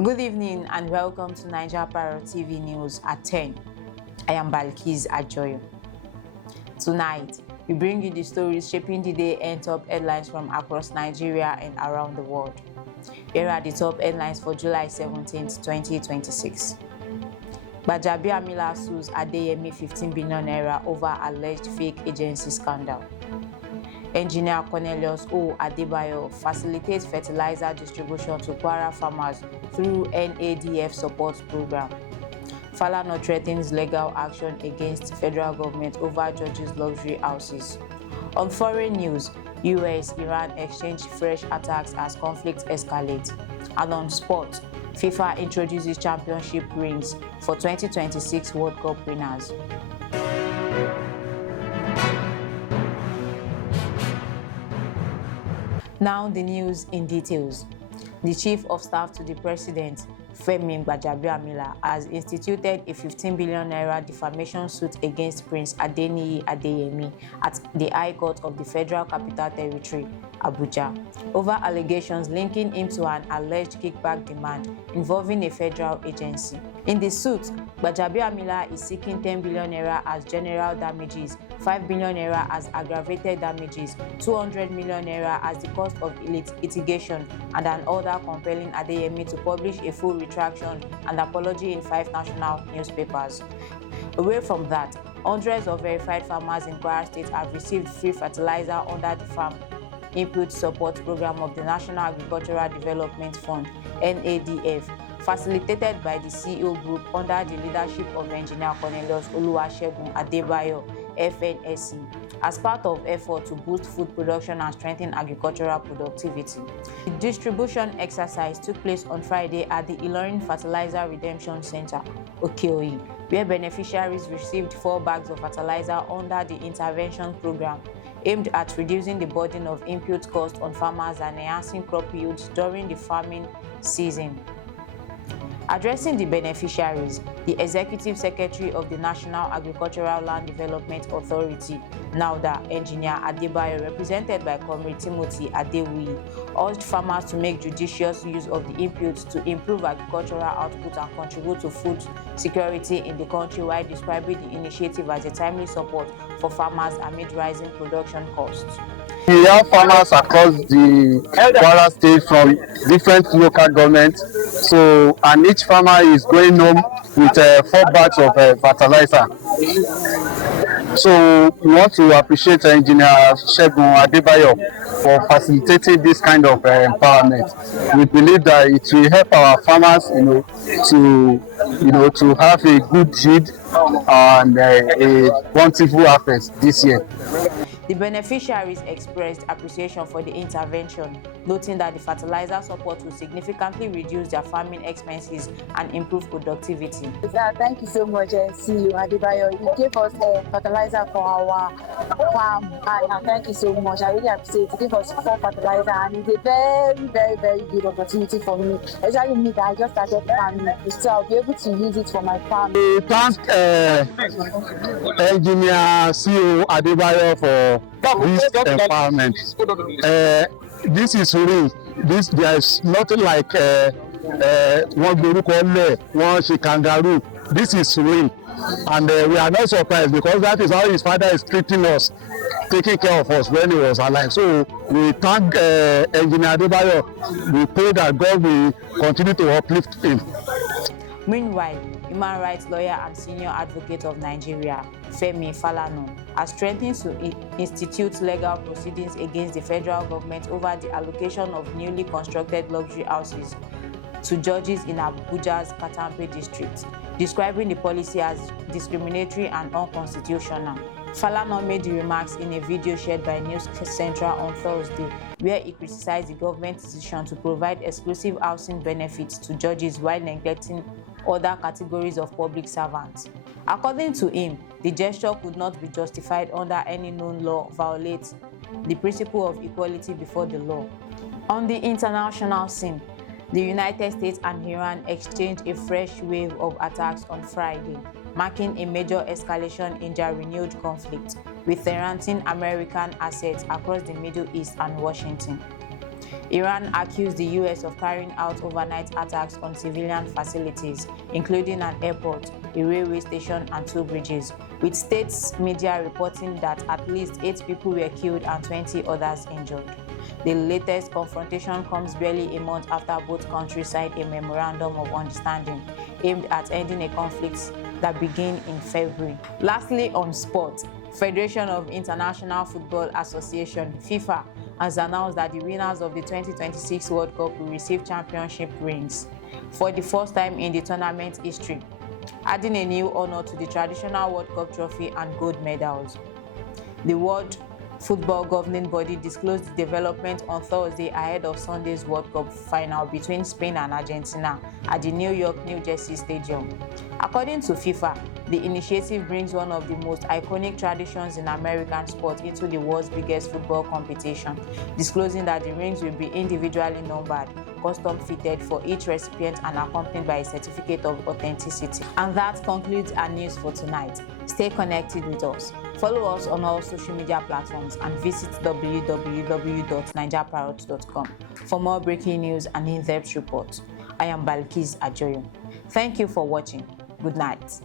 Good evening and welcome to 9japarrotTV News at 10. I am Balikis Ajoyo. Tonight, we bring you the stories shaping the day and top headlines from across Nigeria and around the world. Here are the top headlines for July 17, 2026. Gbajabiamila sues Adeyemi 15 billion naira over alleged fake agency scandal. Engineer Cornelius Adebayo facilitates fertilizer distribution to Kwara farmers through NADF support program. Falana threatens legal action against federal government over judges' luxury houses. On foreign news, US-Iran exchange fresh attacks as conflict escalates. And on sports, FIFA introduces championship rings for 2026 World Cup winners. Now the news in details. The Chief of Staff to the President, Gbajabiamila, has instituted a 15 billion naira defamation suit against Prince Adeyemi at the High Court of the Federal Capital Territory, Abuja, over allegations linking him to an alleged kickback demand involving a federal agency. In the suit, Gbajabiamila is seeking 10 billion naira as general damages, 5 billion naira as aggravated damages, 200 million naira as the cost of litigation, and an order compelling Adeyemi to publish a full retraction and apology in 5 national newspapers. Away from that, hundreds of verified farmers in Kwara State have received free fertilizer under the Farm Input Support Program of the National Agricultural Development Fund, NADF, facilitated by the CEO Group under the leadership of Engineer Cornelius Adebayo, FNSC, as part of efforts to boost food production and strengthen agricultural productivity. The distribution exercise took place on Friday at the Ilorin Fertiliser Redemption Center, Okeoyi, where beneficiaries received 4 bags of fertilizer under the intervention program, aimed at reducing the burden of input costs on farmers and enhancing crop yields during the farming season. Addressing the beneficiaries, the Executive Secretary of the National Agricultural Land Development Authority, NADF, Engineer Adebayo, represented by Comrade Timothy Adewi, urged farmers to make judicious use of the inputs to improve agricultural output and contribute to food security in the country, while describing the initiative as a timely support for farmers amid rising production costs. We have farmers across the Kwara State from different local governments, and each farmer is going home with 4 bags of fertilizer. So we want to appreciate Engineer Adebayo for facilitating this kind of empowerment. We believe that it will help our farmers, to have a good yield and a bountiful harvest this year. The beneficiaries expressed appreciation for the intervention, noting that the fertilizer support will significantly reduce their farming expenses and improve productivity. Thank you so much, CEO Adebayo. You gave us fertilizer for our farm, and thank you so much. I really appreciate it. You gave us 4 fertilizer, and it's a very, very, very good opportunity for me. Especially me that I just started farming, so I'll be able to use it for my farm. We thank Engineer CEO Adebayo for this empowerment. This is real. There is nothing like one kangaroo. This is real, and we are not surprised because that is how his father is treating us, taking care of us when he was alive. So we thank Engineer Adebayo. We pray that God will continue to uplift him. Meanwhile, human rights lawyer and senior advocate of Nigeria, Falana, has threatened to institute legal proceedings against the federal government over the allocation of newly constructed luxury houses to judges in Abuja's Katampe district, describing the policy as discriminatory and unconstitutional. Falana made the remarks in a video shared by Newscaster on Thursday, where he criticized the government's decision to provide exclusive housing benefits to judges while neglecting other categories of public servants. According to him, the gesture could not be justified under any known law, violates the principle of equality before the law. On the international scene, the United States and Iran exchanged a fresh wave of attacks on Friday, marking a major escalation in their renewed conflict, with threatening American assets across the Middle East and Washington. Iran accused the US of carrying out overnight attacks on civilian facilities, including an airport, a railway station, and 2 bridges, with state media reporting that at least 8 people were killed and 20 others injured. The latest confrontation comes barely a month after both countries signed a memorandum of understanding aimed at ending a conflict that began in February. Lastly, on sport, Federation of International Football Association (FIFA) has announced that the winners of the 2026 World Cup will receive championship rings for the first time in the tournament history, adding a new honor to the traditional World Cup trophy and gold medals. The World Football Governing Body disclosed the development on Thursday ahead of Sunday's World Cup final between Spain and Argentina at the New York, New Jersey Stadium. According to FIFA, the initiative brings one of the most iconic traditions in American sport into the world's biggest football competition, disclosing that the rings will be individually numbered, custom fitted for each recipient, and accompanied by a certificate of authenticity. And that concludes our news for tonight. Stay connected with us. Follow us on all social media platforms and visit www.9japarrot.com for more breaking news and in-depth reports. I am Balikis Ajoyo. Thank you for watching. Good night.